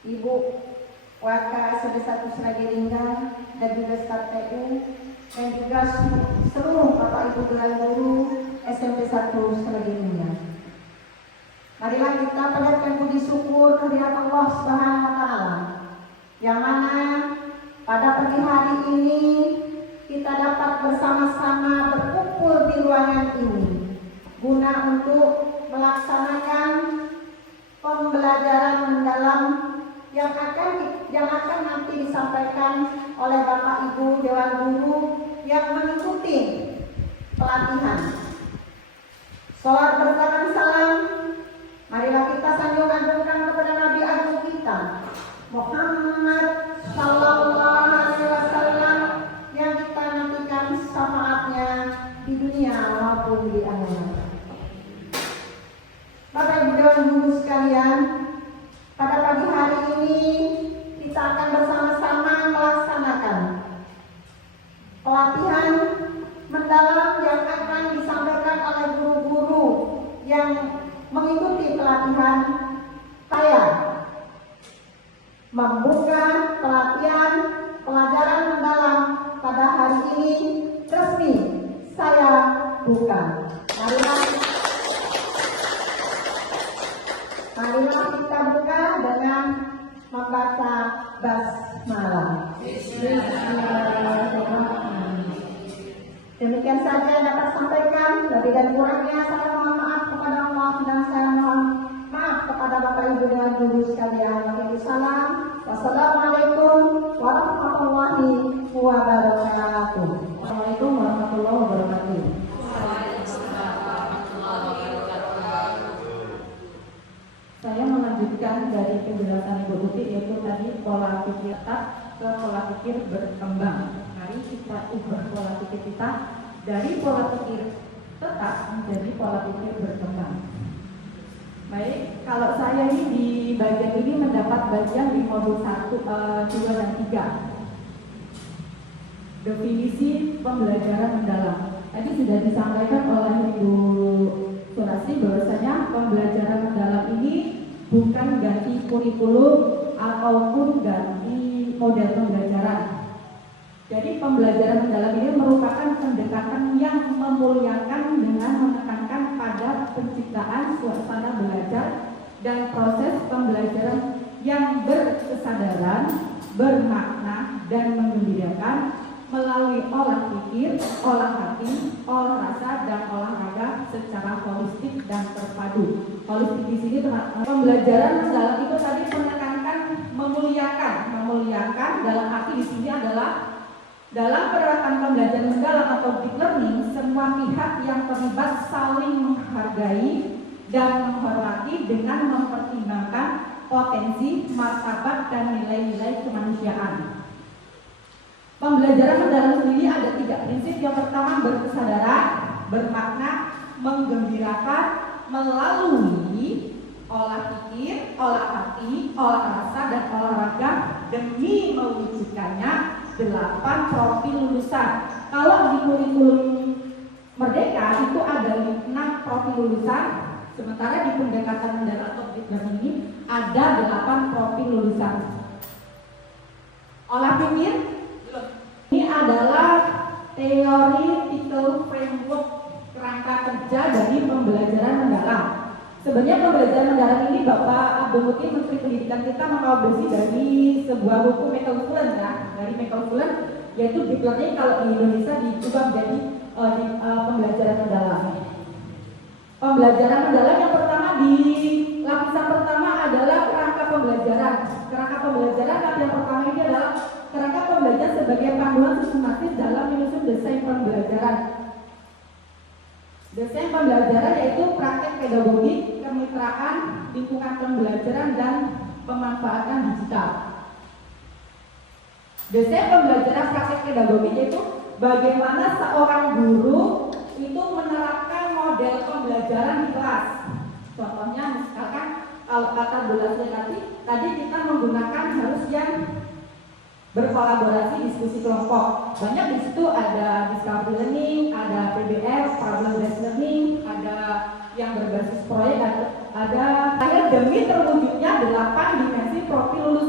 Ibu WK SD 1 Sragelingga dan juga staf TU dan juga seluruh Bapak Ibu guru SMP 1 Sragelingga. Marilah kita panjatkan puji syukur kehadirat Allah Subhanahu wa taala yang mana pada pagi hari ini kita dapat bersama-sama berkumpul di ruangan ini guna untuk melaksanakan pembelajaran mendalam yang akan nanti disampaikan oleh Bapak Ibu Dewan Guru yang mengikuti pelatihan. Sholawat berserta salam, marilah kita sanjung agungkan kepada Nabi Agung kita Muhammad Sallallahu Alaihi Wasallam yang kita nantikan syafaatnya di dunia maupun di akhirat. Bapak Ibu Dewan Guru sekalian, pada pagi hari ini kita akan bersama-sama melaksanakan pelatihan mendalam yang akan disampaikan oleh guru-guru yang mengikuti pelatihan. Saya membuka pelatihan pelajaran mendalam pada hari ini resmi saya buka. Marilah kita buka dengan membaca basmalah. Bismillahirrahmanirrahim. Demikian saja dapat sampaikan. Lebih dan kurangnya saya mohon maaf kepada Allah dan saya mohon maaf kepada Bapak Ibu dan Guru sekalian. Waalaikumsalam. Wassalamualaikum warahmatullahi wabarakatuh. Assalamualaikum warahmatullahi wabarakatuh. Saya melanjutkan dari penjelasan Ibu Tuti, yaitu tadi pola pikir tetap ke pola pikir berkembang. Mari kita ubah pola pikir kita dari pola pikir tetap menjadi pola pikir berkembang. Baik, kalau saya ini di bagian ini mendapat bagian di modul 1, 2, dan 3. Definisi pembelajaran mendalam. Tadi sudah disampaikan oleh Ibu Surasti bahwasanya pembelajaran mendalam ini bukan ganti kurikulum ataupun ganti model pembelajaran. Jadi pembelajaran mendalam ini merupakan pendekatan yang memuliakan dengan menekankan pada penciptaan suasana belajar dan proses pembelajaran yang berkesadaran, bermakna, dan menggembirakan melalui olah pikir, olah hati, olah rasa, dan olahraga secara holistik dan terpadu. Holistik di sini pembelajaran mendalam itu tadi menekankan memuliakan dalam arti di sini adalah dalam penerapan pembelajaran mendalam atau deep learning, semua pihak yang terlibat saling menghargai dan menghormati dengan mempertimbangkan potensi, martabat, dan nilai-nilai kemanusiaan. Pembelajaran mendalam sendiri ada 3 prinsip. Yang pertama berkesadaran, bermakna, menggembirakan melalui olah pikir, olah hati, olah rasa, dan olahraga demi mewujudkannya 8 profil lulusan. Kalau di kurikulum Merdeka itu ada 6 profil lulusan, sementara di pendekatan mendalam atau deep learning ini ada 8 profil lulusan. Olah pikir ini adalah theoretical framework kerangka kerja dari pembelajaran mendalam. Sebenarnya pembelajaran mendalam ini Bapak Abdul Muti Menteri Pendidikan kita mengadopsi dari sebuah buku Michael Fullen ya, dari Michael Fullen, yaitu deep learning kalau di Indonesia diubah menjadi pembelajaran mendalam. Pembelajaran mendalam yang pertama di lapisan pertama adalah kerangka pembelajaran. Kerangka pembelajaran yang pertama ini adalah kerangka pembelajaran sebagai panduan sistematis dalam menyusun desain pembelajaran. Desain pembelajaran yaitu praktek pedagogik, kemitraan, lingkungan pembelajaran, dan pemanfaatan digital. Desain pembelajaran praktek pedagogik yaitu bagaimana seorang guru itu menerapkan model pembelajaran di kelas. Contohnya misalkan kalau kata Bulasnya tadi kita menggunakan harus yang berkolaborasi, diskusi kelompok. Banyak di situ ada discovery learning, ada PBL, problem based learning, ada yang berbasis proyek, ada demi terwujudnya 8 dimensi profil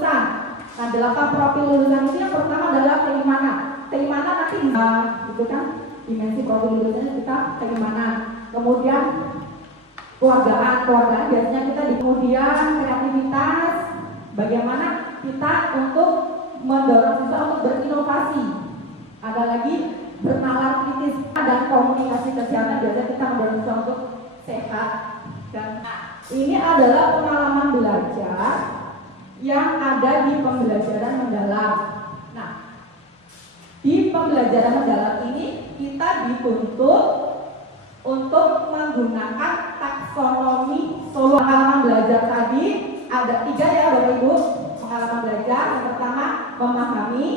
Nah, 8 profil lulusan ini yang pertama adalah keimanan. Keimanan nanti gitu kan, dimensi profil lulusannya kita keimanan. Kemudian keluargaan biasanya kita di kemudian kreativitas, bagaimana kita untuk mendorong siswa untuk berinovasi. Ada lagi bernalar kritis dan komunikasi kesehatan, biasanya kita mendorong siswa untuk sehat. Dan ini adalah pengalaman belajar yang ada di pembelajaran mendalam. Nah, di pembelajaran mendalam ini kita dituntut untuk menggunakan taksonomi solo. Pengalaman belajar tadi ada 3 ya Bapak Ibu. Pengalaman belajar yang pertama memahami,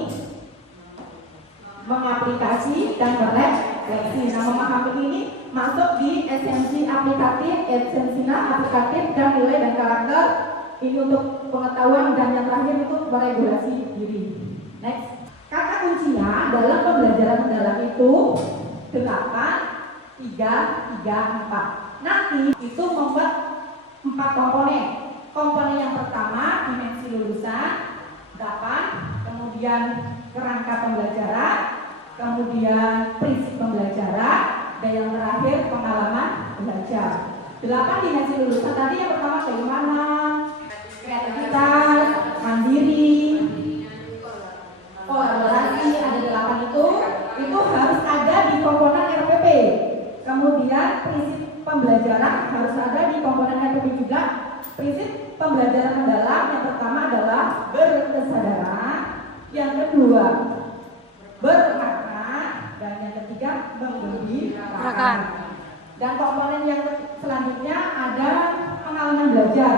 mengaplikasi, dan berefleksi. Nah, memahami ini masuk di esensi aplikatif, dan nilai dan karakter. Ini untuk pengetahuan, dan yang terakhir itu meregulasi diri. Next. Kata kuncinya dalam pembelajaran mendalam itu 8, 3, 4. Nanti itu membuat 4 komponen. Komponen yang pertama dimensi lulusan 8, kemudian kerangka pembelajaran, kemudian prinsip pembelajaran, dan yang terakhir pengalaman belajar. 8 dimensi lulusan tadi yang pertama keimanan, kreativitas, mandiri, kolaborasi, ada 8 itu harus ada di komponen RPP. Kemudian prinsip pembelajaran harus ada di komponen RPP juga. Prinsip pembelajaran mendalam yang pertama adalah berkesadaran, yang kedua bermakna, dan yang ketiga menggembirakan. Dan komponen yang selanjutnya ada pengalaman belajar.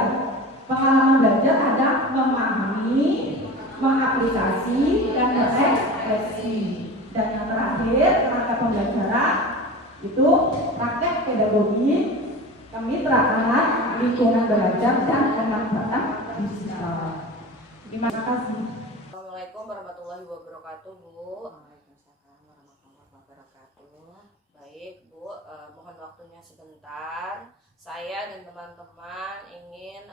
Pengalaman belajar ada memahami, mengaplikasi, dan merefleksi. Dan yang terakhir kerangka pembelajaran itu praktek pedagogi, kemitraan, lingkungan belajar, dan pemanfaatan digital. Terima kasih. Assalamualaikum warahmatullahi wabarakatuh, Bu. Waalaikumsalam warahmatullahi wabarakatuh. Baik, Bu, mohon waktunya sebentar. Saya dan teman-teman ingin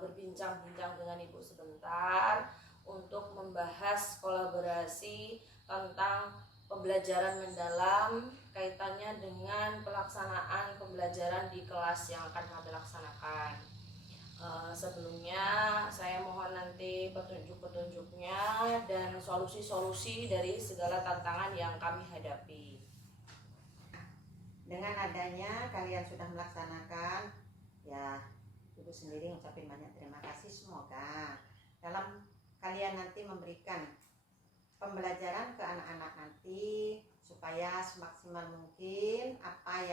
berbincang-bincang dengan Ibu sebentar untuk membahas kolaborasi tentang pembelajaran mendalam kaitannya dengan pelaksanaan pembelajaran di kelas yang akan kami laksanakan. Sebelumnya saya mohon nanti petunjuk-petunjuknya dan solusi-solusi dari segala tantangan yang kami hadapi. Dengan adanya kalian sudah melaksanakan, ya Ibu sendiri ngucapin banyak terima kasih. Semoga dalam kalian nanti memberikan pembelajaran ke anak-anak nanti supaya semaksimal mungkin apa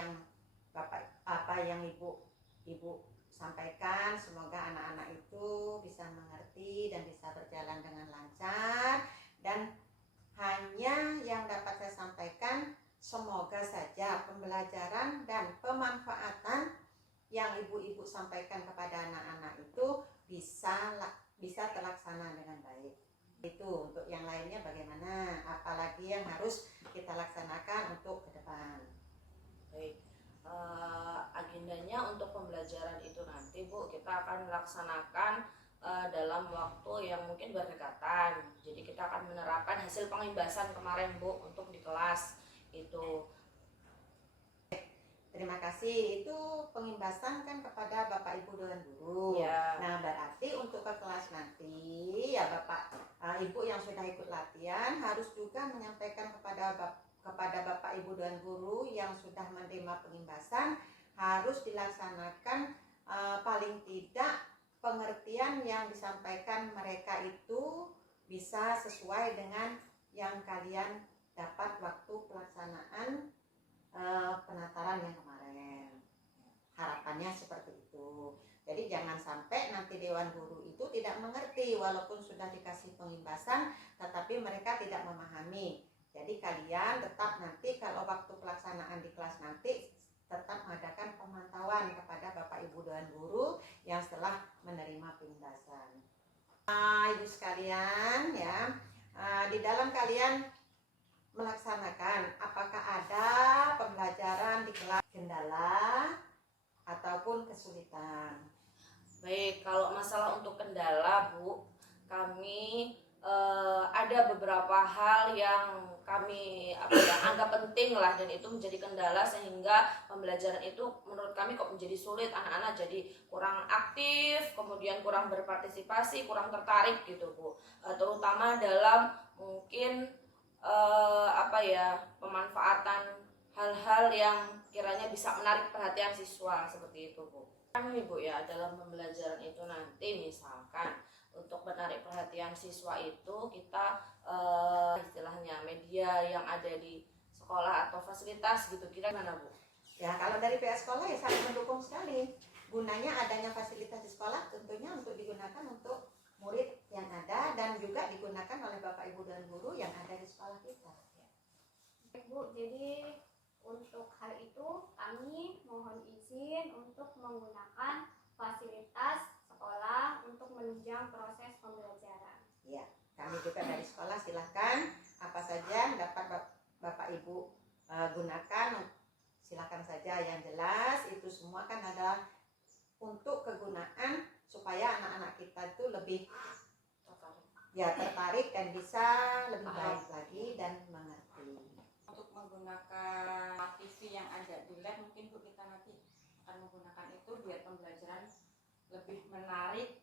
yang ibu sampaikan, semoga anak-anak itu bisa mengerti dan bisa berjalan dengan lancar. Dan hanya yang dapat saya sampaikan, semoga saja pembelajaran dan pemanfaatan yang ibu-ibu sampaikan kepada anak-anak itu bisa terlaksana dengan baik. Itu untuk yang lainnya bagaimana, apalagi yang harus kita laksanakan untuk ke depan. Baik, agendanya untuk pembelajaran itu nanti, Bu, kita akan melaksanakan dalam waktu yang mungkin berdekatan. Jadi kita akan menerapkan hasil pengimbasan kemarin, Bu, untuk di kelas itu. Terima kasih. Itu pengimbasan kan kepada Bapak Ibu dan guru. Ya. Nah, berarti untuk ke kelas nanti ya Bapak Ibu yang sudah ikut latihan harus juga menyampaikan kepada Bapak Ibu dan guru yang sudah menerima pengimbasan, harus dilaksanakan paling tidak pengertian yang disampaikan mereka itu bisa sesuai dengan yang kalian dapat waktu pelaksanaan penataran yang kemarin. Harapannya seperti itu. Jadi jangan sampai nanti Dewan Guru itu tidak mengerti walaupun sudah dikasih pengimbasan tetapi mereka tidak memahami. Jadi kalian tetap nanti kalau waktu pelaksanaan di kelas nanti tetap mengadakan pemantauan kepada Bapak Ibu Dewan Guru yang setelah menerima pengimbasan. Ibu sekalian ya, di dalam kalian melaksanakan, apakah ada pembelajaran di kelas kendala ataupun kesulitan? Baik, kalau masalah untuk kendala, Bu, kami ada beberapa hal yang kami anggap penting lah, dan itu menjadi kendala sehingga pembelajaran itu menurut kami kok menjadi sulit. Anak-anak jadi kurang aktif, kemudian kurang berpartisipasi, kurang tertarik gitu Bu, terutama dalam mungkin pemanfaatan hal-hal yang kiranya bisa menarik perhatian siswa seperti itu Bu. Kami Bu ya dalam pembelajaran itu nanti misalkan untuk menarik perhatian siswa itu kita istilahnya media yang ada di sekolah atau fasilitas gitu, kira mana Bu? Ya, kalau dari pihak sekolah ya sangat mendukung sekali. Gunanya adanya fasilitas di sekolah tentunya untuk digunakan untuk murid yang ada dan juga digunakan oleh Bapak Ibu dan guru yang ada di sekolah kita. Bu, jadi untuk hal itu kami mohon izin untuk menggunakan fasilitas sekolah untuk menunjang proses pembelajaran. Ya, kami juga dari sekolah silakan apa saja yang dapat Bapak Ibu gunakan, silakan saja. Yang jelas itu semua kan adalah untuk kegunaan supaya anak-anak kita itu lebih tertarik dan bisa lebih baik lagi dan mengerti. Untuk menggunakan TV yang ada di lab, mungkin Bu kita nanti akan menggunakan itu biar pembelajaran lebih menarik,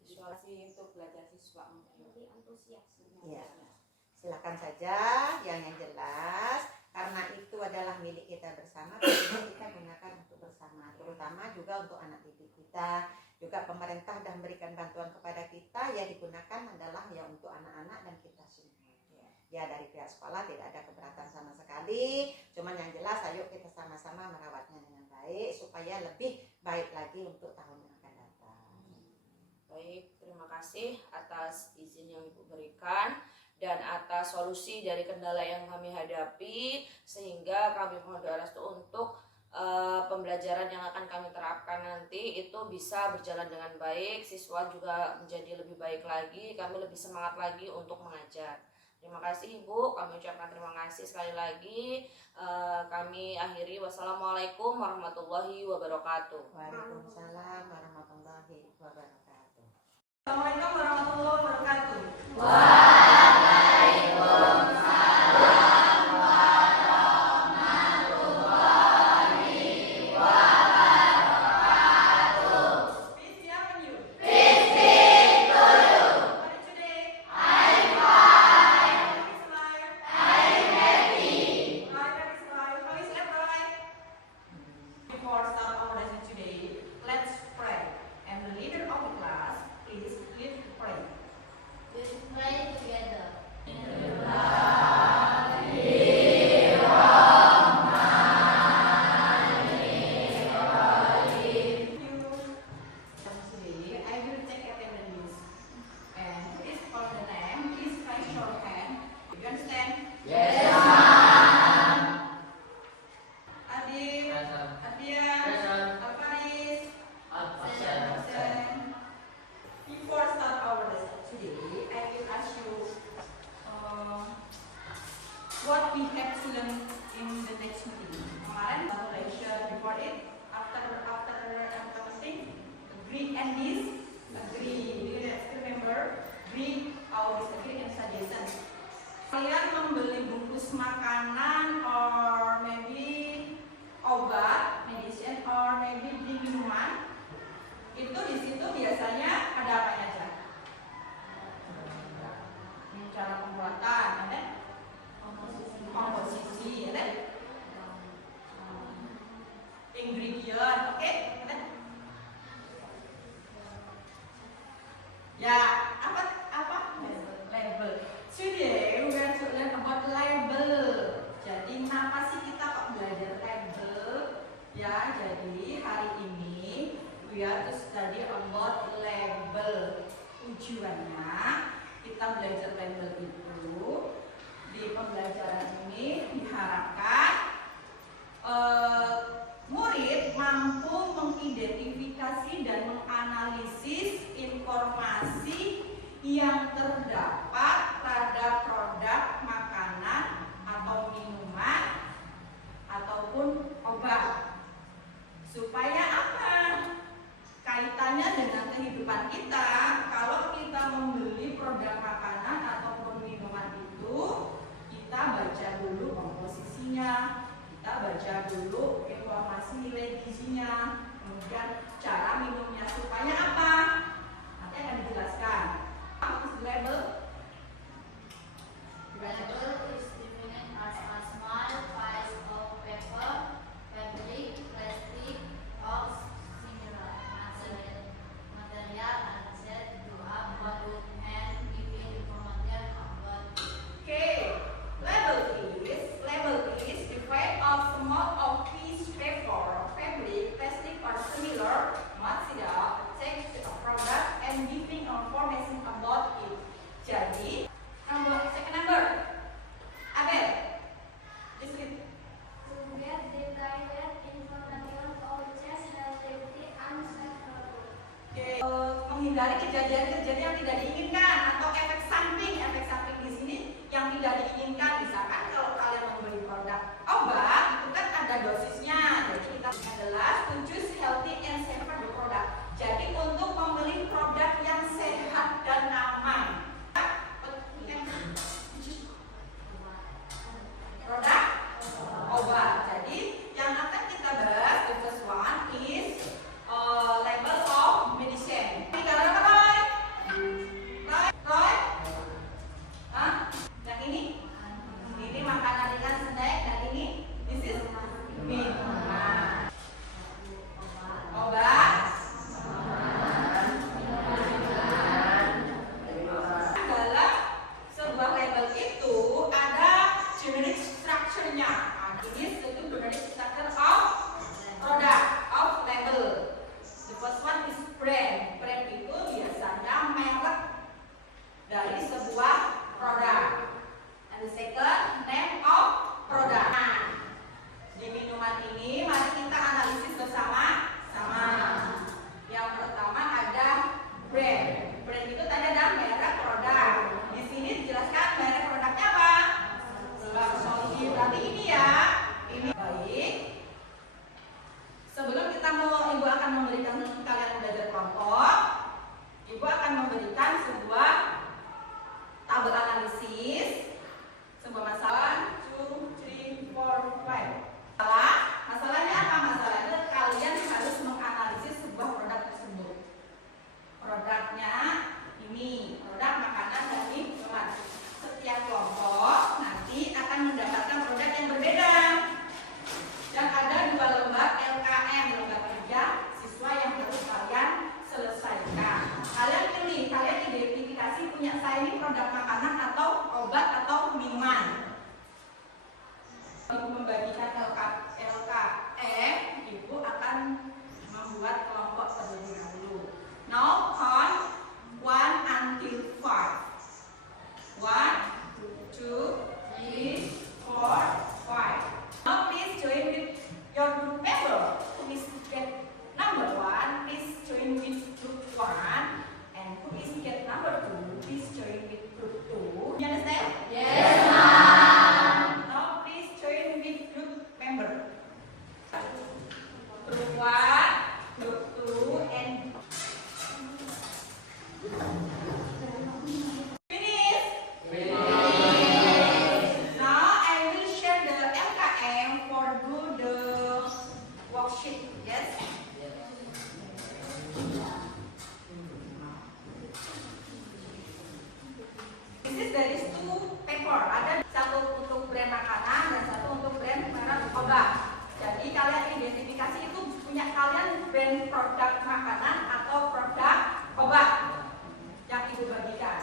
situasi untuk belajar siswa Lebih antusias. Ya, silakan saja yang jelas karena itu adalah milik kita bersama, kita gunakan untuk bersama, terutama juga untuk anak didik kita. Juga pemerintah sudah memberikan bantuan kepada kita, ya digunakan adalah ya untuk anak-anak dan kita semua. Ya dari pihak sekolah tidak ada keberatan sama sekali, cuman yang jelas ayo kita sama-sama merawatnya dengan baik supaya lebih baik lagi untuk tahun yang akan datang. Baik, terima kasih atas izin yang Ibu berikan dan atas solusi dari kendala yang kami hadapi, sehingga kami mohon doa restu untuk pembelajaran yang akan kami terapkan nanti itu bisa berjalan dengan baik, siswa juga menjadi lebih baik lagi, kami lebih semangat lagi untuk mengajar. Terima kasih Ibu, kami ucapkan terima kasih sekali lagi. Kami akhiri, wassalamualaikum warahmatullahi wabarakatuh. Waalaikumsalam warahmatullahi wabarakatuh. Assalamualaikum warahmatullahi wabarakatuh. Before start our lesson today, let's pray. And the leader of the class, please lead the prayer. Let's pray together. Today, I will take attendance. And please call the name. Please raise your hand. Do you understand? Yes, Adit, Adrian, Alfaris, Absen. Before start our lesson today, I will ask you what we have to learn in the next meeting. Kemarin satu lecture before it, after everything, agree and disagree. Do you remember? Agree or disagree and suggestion. Kalian membeli bungkus makanan or maybe obat, medicine or maybe beli minuman, itu di situ biasanya ada apa aja? Cara pembuatan, ada komposisi, ada ingredient, oke? Ada? Ya, apa? Label. Today we are to learn about label. Jadi kenapa sih kita kok belajar label? Ya, jadi hari ini we are to study about label. Tujuannya kita belajar label itu di pembelajaran ini diharapkan murid mampu mengidentifikasi dan menganalisis informasi yang terdapat pada produk makanan atau minuman ataupun obat. Supaya apa? Kaitannya dengan kehidupan kita. Kalau kita yang tidak diinginkan atau efek samping di sini yang tidak diinginkan. Misalkan kalau kalian membeli produk obat itu kan ada dosisnya, jadi kita adalah to choose healthy and safe product. Jadi untuk membeli produk yang sehat dan aman. Produk obat. Jadi yang akan kita bahas the first one is label of medicine. Ini gambar apa, Roy? Roy? Hah? Yang ini? Ini makanan ringan snack dan ini this is minuman. Obat. Dalam sebuah label itu ada generic structure-nya. Ini itu generic structure of product of label. The first one is brand. Brand itu biasanya merek dari sebuah produk. And the second, name of product. Nah, di minuman ini mari kita analisis bersama-sama. Yang pertama ada brand. Brand itu tadi ada merek produk. Di sini dijelaskan merek produknya apa? Baksohi. Berarti ini ya. Ini baik. Sebelum Ibu akan memberikan kalian belajar kelompok, Ibu akan memberikan sebuah tabel analisis, sebuah masalah 1, 2, 3, 4, 5. Masalahnya apa? Masalahnya kalian harus menganalisis sebuah produk tersebut. Produknya ini, produk makanan dan minuman. Setiap kelompok nanti akan mendapatkan produk yang berbeda. Dan ada 2 lembar LKM, lembar kerja siswa yang harus kalian selesaikan. Kalian pilih, kalian identifikasi punya saya ini produk makanan atau obat atau minuman. Ibu membagikan LKM, Ibu akan membuat kelompok terlebih dahulu. Now count 1 until 5. 1, 2, 3, 4, 5. Now please join with your group member. Who is get number 1, please join with group 1. And who is get number 2, please join with group 2. You understand? Yes, ma'am. Now please join with group member. Group 1, group 2, and finish. Now I will share the LKM for do the worksheet. Yes. This is there is 2 paper. Ada satu untuk brand makanan dan satu untuk brand merek obat. Jadi kalian identifikasi itu punya kalian brand produk makanan atau produk obat yang Ibu bagikan.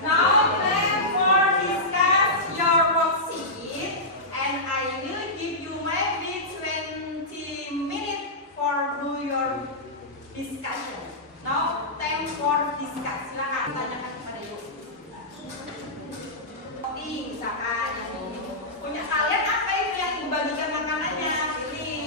Now time for discuss your worksheet, and I will give you maybe 20 minutes for do your discussion. Now time for discuss. Silakan tanyakan kepada Ibu. Misalkan yang ini punya kalian apa itu yang dibagikan makanannya? Pilih.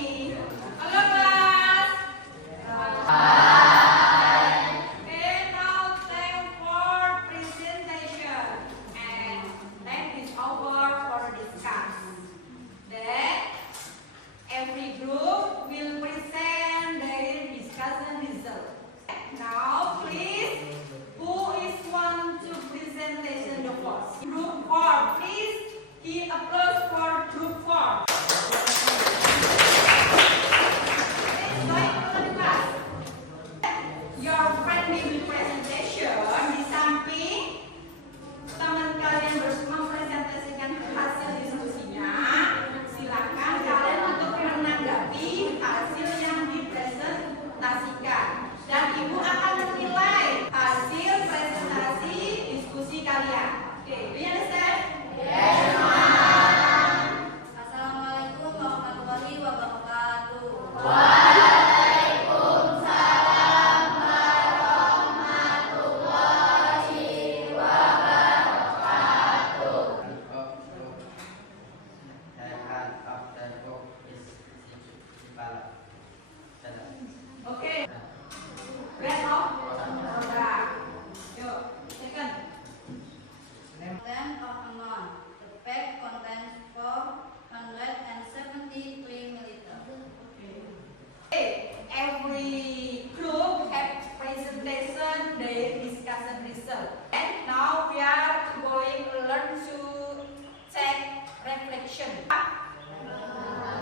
every group have presentation, their discussion result. And now we are going to learn to check reflection.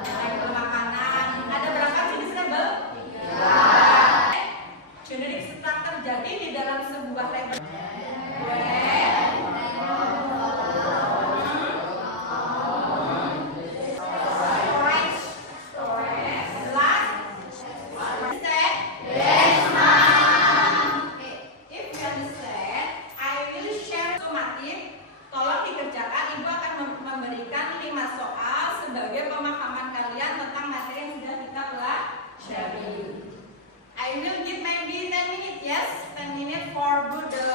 Label makanan. Ada berapa jenis label? 3. Generic structure jadi di dalam sebuah label. Tolong dikerjakan, Ibu akan memberikan 5 soal sebagai pemahaman kalian tentang materi yang sudah kita pelajari. I will give maybe 10 minutes, yes, 10 minutes for the